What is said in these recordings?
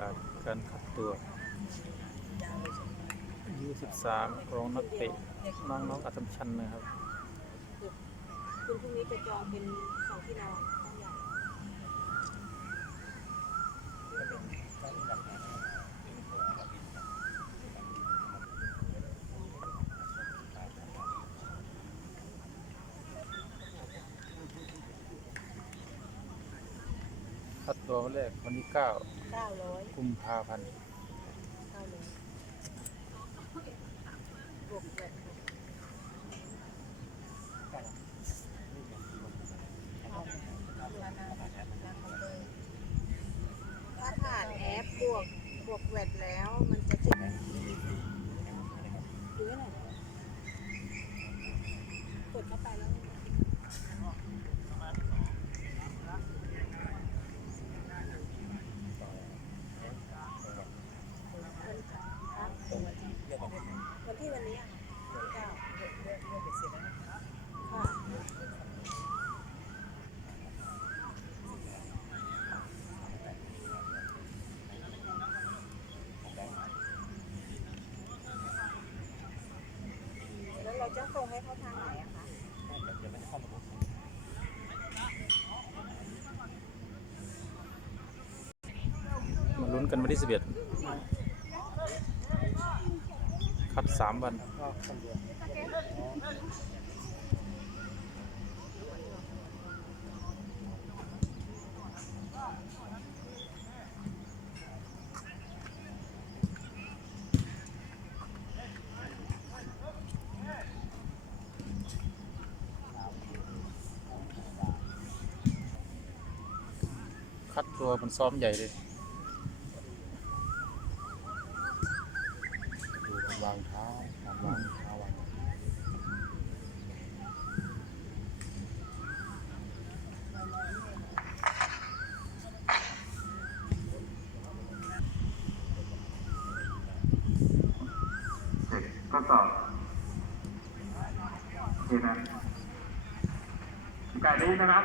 ากาศการขับตัวอายุ13ของนักเตะน้องๆอัศมชันนะครับคุณพรุ่งนี้จะจองเป็นสองที่นอนห้องใหญ่ คั ดตัววันแรกวันที่เก้าร้อย9กุมภาพันธ์เก้าร้อยบวกแบบถ้าผ่านแอปบวกบวกแวดแล้วมันจะคิดดูให้หน่อยกดเข้าไปแล้ว ครับวันที่วันนี้อะวันที่เก้าค่ะแล้ว เราจะส่งให้เขาทางไหนอะคะมาลุ้นกันวันที่สิบเอ็ดคัด3วัน คัดตัวมันซ้อมใหญ่เลยดูวางเท้าวางเท้าวางเสร็จทดสอบโอเคนะไก่นี้นะครับ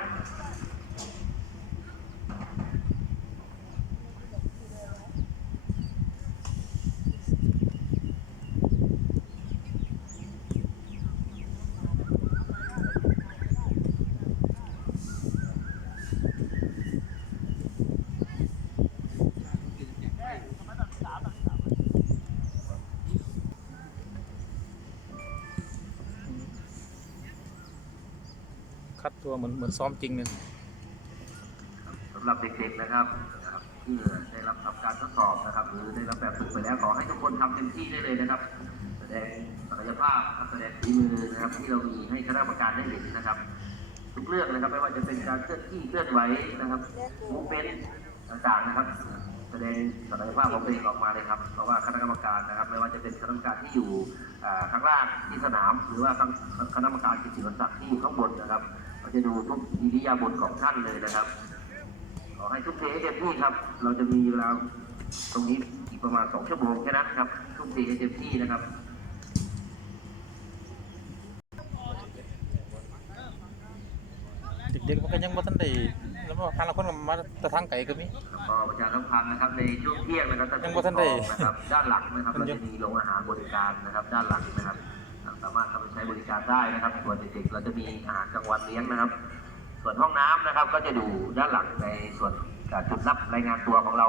คัดตัวเหมือนเหมือนซ้อมจริงเนี่ยสำหรับเด็กๆนะครับครับที่ได้รับทำการทดสอบนะครับ หรือได้รับแบบฝึกไปแล้วขอให้ทุกคนทำเต็มที่ได้เลยนะครับ แสดงศักยภาพแสดงฝีมือนะครับที่เรามีให้คณะกรรมการได้เห็นนะครับ ทุกเรื่องนะครับไม่ว่าจะเป็นการเคลื่อนที่เคลื่อนไหวนะครับมูเมนต์ต่างๆนะครับ แสดงศักยภาพของตัวเองออกมาเลยครับเพราะว่าคณะกรรมการนะครับ ไม่ว่าจะเป็นคณะกรรมการที่อยู่ข้างล่างที่สนาม หรือว่าคณะกรรมการกิตติมศักดิ์ที่อยู่ข้างบนนะครับ เราจะดูทุกอิริยาบถของท่านเลยนะครับ ขอให้ทุกเทให้เต็มที่ครับ เราจะมีเวลาตรงนี้อีกประมาณสองชั่วโมงแค่นั้นครับ ทุกเทให้เต็มที่นะครับเด็กๆมันก็ยังบ่ทันได้แล้วว่าทางละคนก็มาแต่ทางไกลก็มีก็ประชาสัมพันธ์นะครับในช่วงเที่ยงนะครับยังบ่ทันได้นะครับด้านหลังนะครับมันเรายังจะมีโรงอาหารบริการนะครับ ด้านหลังนะ บริการได้นะครับ ส่วนเด็กๆเราจะมีอาหารกลางวันเลี้ยงนะครับ ส่วนห้องน้ำนะครับ ก็จะอยู่ด้านหลังในส่วนจุดรับรายงานตัวของเรา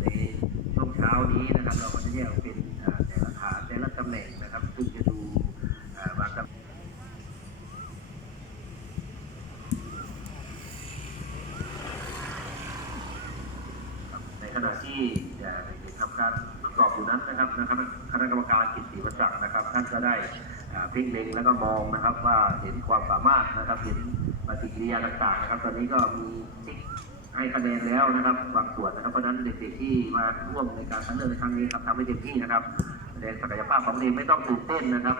ในช่วงเช้านี้นะครับเราก็จะแยกเป็นอ่าแต่ละฐานแต่ละตำแหน่งนะครับซึ่งจะดูอ่าบางตำในขณะ ที่ทำการทดสอบอยู่นั้นนะครับนะครับคณะกรรมการกิตติวศักดิ์นะครับ ท่านก็ได้เพ่งเล็งแล้วก็มองนะครับว่าเห็นความสามารถนะครับเห็นปฏิกิริยาต่างๆนะครับ ตอนนี้ก็มีติ๊กให้คะแนนแล้วนะครับบางส่วนนะครับเพราะฉะนั้นเด็กๆที่มาร่วมในการคัดเลือกในครั้งนี้ครับทำให้เต็มที่นะครับแสดงศักยภาพของเด็กไม่ต้องตื่นเต้นนะครับ